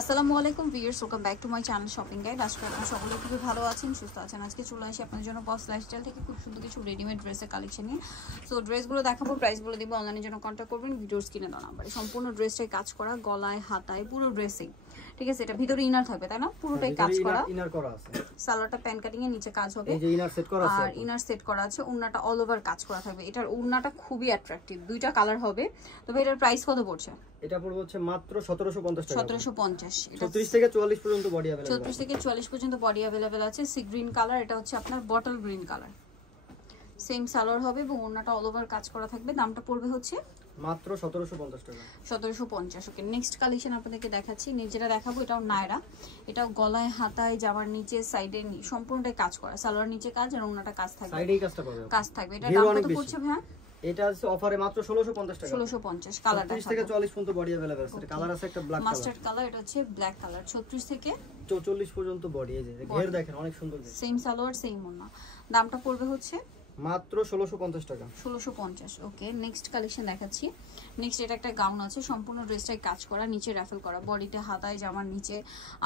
আসসালামু আলাইকুম viewers, welcome back to my channel shopping guide. আজকে আপনারা সকলে খুবই ভালো আছেন, সুস্থ আছেন। আজকে চলে আসি আপনাদের জন্য বস লাইফস্টাইল থেকে খুব সুন্দর কিছু রেডিমেড ড্রেসের কালেকশন নিয়ে। সো ড্রেসগুলো দেখাবো, প্রাইসগুলো দিব, অনলাইনের জন্য কন্ট্যাক্ট করবেন। ভিডিওস কিনে দেওয়া নাম্বারে সম্পূর্ণ ড্রেসটাই কাজ করা, গলায় হাতায় পুরো ড্রেসিং, ঠিক আছে। এটা ভিতরে ইনার থাকবে, তাই না? পুরোটাই কাজ করা, ইনার করা আছে। সালোয়ারটা প্যান কাটিং এর নিচে কাজ হবে, এই যে ইনার সেট করা আছে, আর ইনার সেট করা আছে। ওড়নাটা অল ওভার কাজ করা থাকবে। এটার ওড়নাটা খুবই অ্যাট্রাকটিভ, দুইটা কালার হবে। তবে এটার প্রাইস কত পড়ছে? এটা পড়বে হচ্ছে মাত্র 1750 টাকা। 1750। এটা 36 থেকে 44 পর্যন্ত বডি अवेलेबल। 36 থেকে 44 পর্যন্ত বডি अवेलेबल আছে। সি গ্রিন কালার, এটা হচ্ছে আপনার bottle green colour. Same salwar হবে এবং ওড়নাটা অল ওভার কাজ করা থাকবে। দামটা পড়বে হচ্ছে মাত্র 1750 টাকা। 1750। ওকে, নেক্সট কালেকশন আপনাদেরকে দেখাচ্ছি। যেটা দেখাবো এটাও নায়রা। এটাও গলায় হাতায় জামার নিচে সাইডে সম্পূর্ণটাই কাজ করা। সালোয়ার নিচে কাজ আর ওড়নাটা কাজ থাকবে, সাইডেই কাজটা পাবে, কাজ থাকবে। এটা দাম কত পড়ছে ভাই? এটা আছে অফারে মাত্র 1650 টাকা। 1650। কালারটা 36 থেকে 44 পর্যন্ত বডি अवेलेबल আছে। কালার আছে একটা ব্ল্যাক কালার, মাস্টার্ড কালার। এটা হচ্ছে ব্ল্যাক কালার। 36 থেকে 44 পর্যন্ত বডি। এই যে ঘের দেখেন অনেক সুন্দর। সেম সালোয়ার সেম ওড়না। দামটা পড়বে হচ্ছে মাত্র 1650 টাকা। 1650। ওকে, নেক্সট কালেকশন দেখাচ্ছি। নেক্সট এটা একটা গাউন আছে, সম্পূর্ণ ড্রেসটাই কাজ করা, নিচে রাফেল করা, বডিতে হাতায় জামার নিচে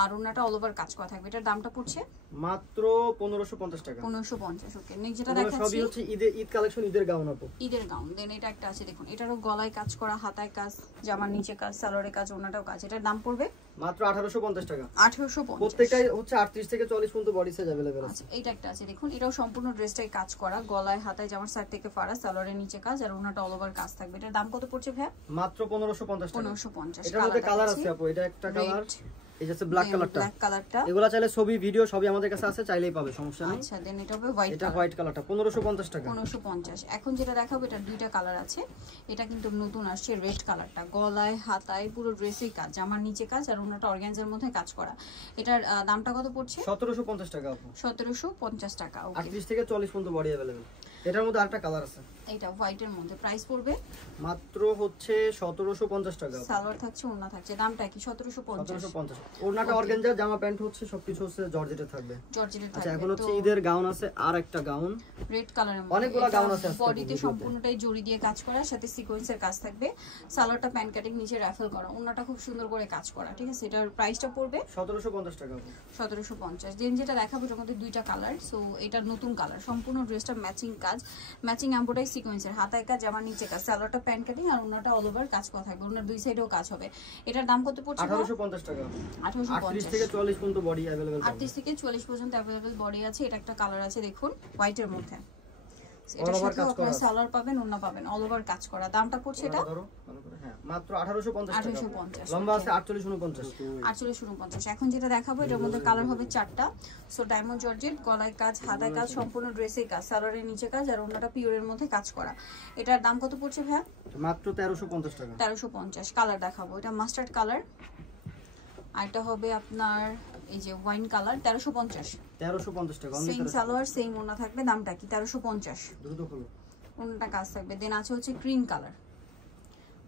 আর ওড়নাটা অল ওভার কাজ করা থাকবে। এটার দামটা পড়ছে মাত্র 1550 টাকা। 1550। ওকে, নেক্সট যেটা দেখাচ্ছি সবই হচ্ছে ঈদ কালেকশন, ঈদের গাউন আপু। ঈদের গাউন। দেন এটা একটা আছে, দেখুন এটারও গলায় কাজ করা, হাতায় কাজ, জামার নিচে কাজ, সালোয়ারে কাজ, ওড়নাটাও কাজ। এটার দাম পড়বে মাত্র 1850 টাকা। 1850। প্রত্যেকটাই হচ্ছে 38 থেকে 40 পর্যন্ত বডি সাইজ अवेलेबल আছে। আচ্ছা, এটা একটা আছে, দেখুন এটাও সম্পূর্ণ ড্রেসটাই কাজ করা, গলায় হাতায় জামার সাইড থেকে ফাড়া, সালোয়ারের নিচে কাজ আর ওড়নাটা অল ওভার কাজ থাকবে। এটার দাম কত পড়ছে ভাই? মাত্র 1550 টাকা। 1550। এটার মধ্যে কালার আছে আপু, এটা একটা কালার, এই যে ব্ল্যাক কালারটা। ব্ল্যাক কালারটা এগুলা চাইলে ছবি ভিডিও সবই আমাদের কাছে আছে, চাইলেই পাবে, সমস্যা নেই। আচ্ছা, দেন এটা হবে হোয়াইট। এটা হোয়াইট কালারটা 1550 টাকা। 1550। এখন যেটা দেখাবো এটা দুইটা কালার আছে। এটা কিন্তু নতুন আসছে, রেড কালারটা। গলায় হাতায় পুরো ড্রেসেই কাজ, জামার নিচে কাজ আর ওড়নাটা অর্গানজার মধ্যে কাজ করা। এটার দামটা কত পড়ছে? 1750 টাকা আপু। 1750 টাকা। ওকে, 38 থেকে 40 পর্যন্ত বডি अवेलेबल। এটার মধ্যে আরেকটা কালার আছে, এটা হোয়াইটের মধ্যে। প্রাইস পড়বে মাত্র হচ্ছে 1750 টাকা। সালোয়ার থাকছে, ওড়না থাকছে, দামটা কি? 1750। ওড়নাটা অর্গানজা, জামা প্যান্ট হচ্ছে সবকিছু হচ্ছে জর্জেটে থাকবে। জর্জেটের থাকবে। আচ্ছা, এখন হচ্ছে ঈদের গাউন আছে, আর একটা গাউন রেড কালারের মধ্যে। অনেকগুলো গাউন আছে। বডিতে সম্পূর্ণটাই জড়ি দিয়ে কাজ করা, সাথে সিকোয়েন্সের কাজ থাকবে। সালোয়ারটা প্যান কাটিং, নিচে রাফেল করা, ওড়নাটা খুব সুন্দর করে কাজ করা, ঠিক আছে। এটার প্রাইসটা পড়বে 1750 টাকা। 1750। দেন যেটা দেখাবো এটার মধ্যে দুইটা কালার। সো এটা নতুন কালার, সম্পূর্ণ ড্রেসটা ম্যাচিং কাজ, ম্যাচিং এমব্রয়ডারি সিকোয়েন্সের, হাতায় কাজ, জামার নিচে কাজ, সালোয়ারটা প্যান কাটিং আর ওড়নাটা অল ওভার কাজ করা থাকবে। ওড়নার দুই সাইডেও কাজ হবে। এটার দাম কত পড়ছে? 1850 টাকা। 1850 থেকে 40 পর্যন্ত বডি अवेलेबल। 38 থেকে 40 পর্যন্ত अवेलेबल বডি আছে। এটা একটা কালার আছে, দেখুন হোয়াইটের মধ্যে। অল ওভার কাজ করা, সালোয়ার পাবেন, ওড়না পাবেন, অল ওভার কাজ করা। দামটা পড়ছে এটা হ্যাঁ মাত্র 1850 টাকা। 1850। লম্বা আছে 48 49। 48 49। এখন যেটা দেখাবো এটার মধ্যে কালার হবে চারটা। সো ডায়মন্ড জর্জেট, গলায় কাজ, হাতায় কাজ, সম্পূর্ণ ড্রেসে কাজ, সালোয়ারের নিচে কাজ আর ওড়নাটা পিওরের মধ্যে কাজ করা। এটার দাম কত পড়ছে ভাই? মাত্র 1350 টাকা। 1350। কালার দেখাবো, এটা মাস্টার্ড কালার, আর এটা হবে আপনার এই যে ওয়াইন কালার। 1350 টাকা। সেম সালোয়ার সেম ওড়না থাকবে। দামটা কি? 1350। দ্রুত খোলো। ওড়নাটা কাজ থাকবে। দেন আছে হচ্ছে ক্রিম কালার।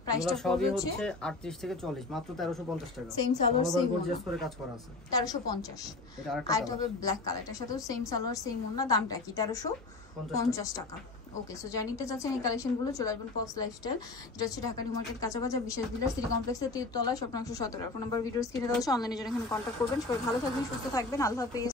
প্রাইসটা সবই হচ্ছে 38 থেকে 40, মাত্র 1350 টাকা। সেম সালোয়ার সেম গর্জিয়াস করে কাজ করা আছে। 1350। এটা আরেকটা আর এটা হবে ব্ল্যাক কালার, এটার সাথেও সেম সালোয়ার সেম ওড়না। দামটা কি? 1350 টাকা। ওকে, সো জানিতে চাচ্ছেন এই কালেকশনগুলো, চলে আসবেন পপস লাইফস্টাইল, যেটা হচ্ছে ঢাকা নিউ মার্কেট কাঁচাবাজার বিশেষ বিলাস সিটি কমপ্লেক্সের 3 তলায়, স্বপ্নাংশ 17। ফোন নাম্বার ভিডিওস কিনে দেওয়া হচ্ছে, অনলাইনে জন্য এখানে কন্ট্যাক্ট করবেন। সবাই ভালো থাকবেন, সুস্থ থাকবেন, আল্লাহ হাফেজ।